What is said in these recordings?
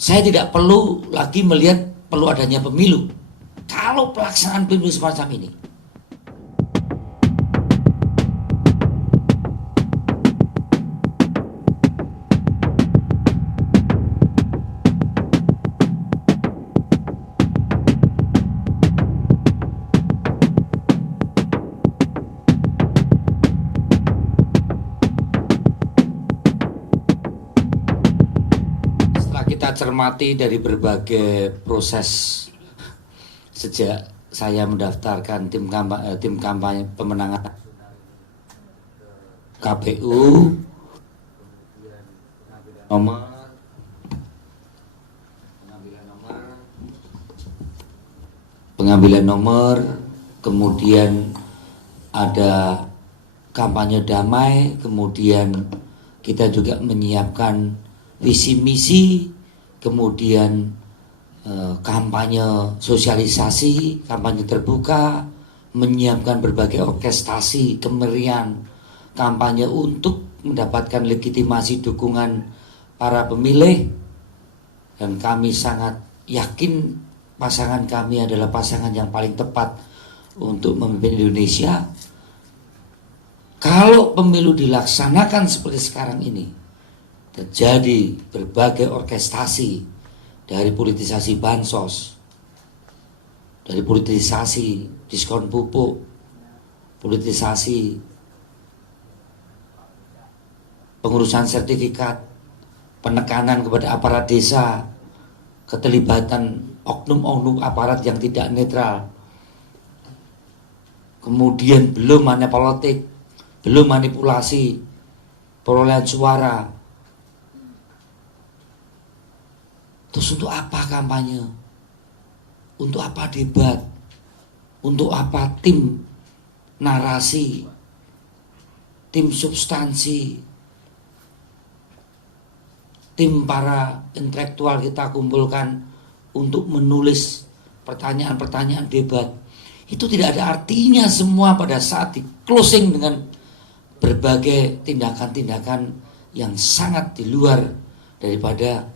Saya tidak perlu lagi melihat perlu adanya pemilu kalau pelaksanaan pemilu semacam ini. Kita cermati dari berbagai proses sejak saya mendaftarkan tim kampanye pemenangan KPU, pengambilan nomor, kemudian ada kampanye damai, kemudian kita juga menyiapkan visi misi, kemudian kampanye sosialisasi, kampanye terbuka, menyiapkan berbagai orkestrasi, kemerian, kampanye untuk mendapatkan legitimasi dukungan para pemilih. Dan kami sangat yakin pasangan kami adalah pasangan yang paling tepat untuk memimpin Indonesia. Kalau pemilu dilaksanakan seperti sekarang ini, terjadi berbagai orkestrasi, dari politisasi bansos, dari politisasi diskon pupuk, politisasi pengurusan sertifikat, penekanan kepada aparat desa, keterlibatan oknum-oknum aparat yang tidak netral, kemudian belum politik, belum manipulasi perolehan suara. Terus untuk apa kampanye? Untuk apa debat? Untuk apa tim narasi? Tim substansi? Tim para intelektual kita kumpulkan untuk menulis pertanyaan-pertanyaan debat. Itu tidak ada artinya semua pada saat di closing dengan berbagai tindakan-tindakan yang sangat di luar daripada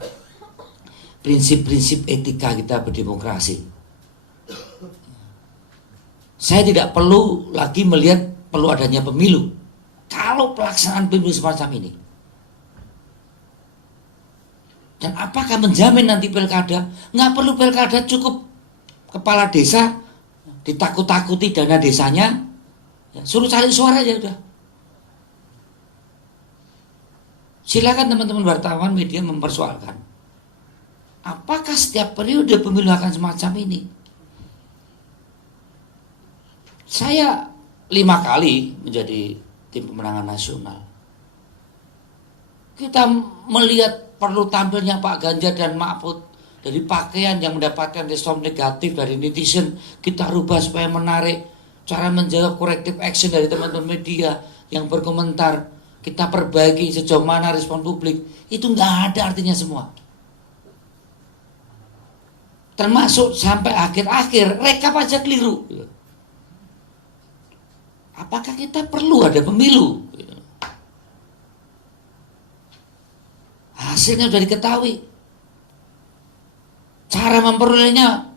prinsip-prinsip etika kita berdemokrasi. Saya tidak perlu lagi melihat perlu adanya pemilu kalau pelaksanaan pemilu semacam ini. Dan apakah menjamin nanti pilkada? Nggak perlu pilkada, cukup kepala desa ditakut-takuti dana desanya, ya, suruh cari suara aja udah. Silakan teman-teman wartawan media mempersoalkan. Apakah setiap periode pemilu akan semacam ini? Saya 5 kali menjadi tim pemenangan nasional. Kita melihat perlu tampilnya Pak Ganjar dan Mahfud dari pakaian yang mendapatkan respon negatif dari netizen, kita rubah supaya menarik. Cara menjawab corrective action dari teman-teman media yang berkomentar, kita perbaiki sejauh mana respon publik. Itu nggak ada artinya semua. Termasuk sampai akhir-akhir rekap aja keliru. Apakah kita perlu ada pemilu? Hasilnya sudah diketahui. Cara memperolehnya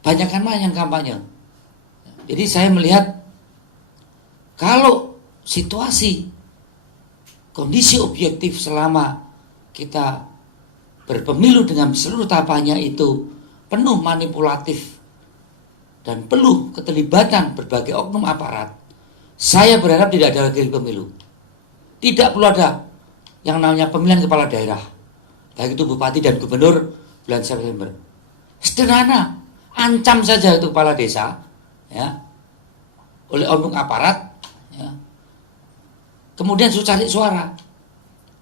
banyakkan mana yang kampanye. Jadi saya melihat kalau situasi kondisi objektif selama kita berpemilu dengan seluruh tahapannya itu penuh manipulatif dan penuh keterlibatan berbagai oknum aparat, saya berharap tidak ada lagi pemilu. Tidak perlu ada yang namanya pemilihan kepala daerah, baik itu bupati dan gubernur bulan September. Sederhana, ancam saja itu kepala desa, ya, oleh oknum aparat, ya. Kemudian suruh cari suara,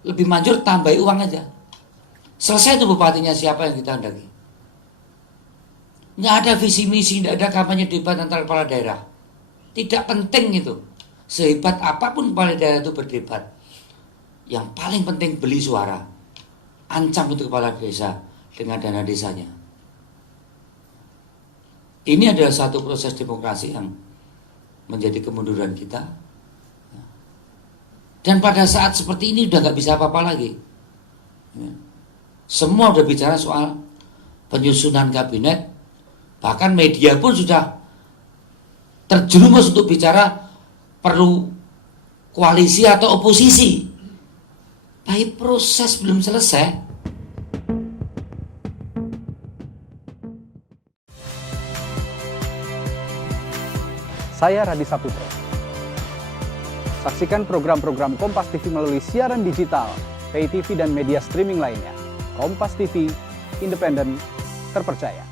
lebih manjur tambahi uang aja. Selesai itu bupatinya siapa yang kita hendaki. Nggak ada visi misi, nggak ada kampanye debat antar kepala daerah. Tidak penting itu. Sehebat apapun kepala daerah itu berdebat, yang paling penting beli suara. Ancam itu kepala desa dengan dana desanya. Ini adalah satu proses demokrasi yang menjadi kemunduran kita. Dan pada saat seperti ini udah nggak bisa apa-apa lagi. Semua udah bicara soal penyusunan kabinet. Bahkan media pun sudah terjerumus untuk bicara perlu koalisi atau oposisi. Tapi proses belum selesai. Saya Radi Saputro. Saksikan program-program Kompas TV melalui siaran digital, pay TV dan media streaming lainnya. Kompas TV, independen, terpercaya.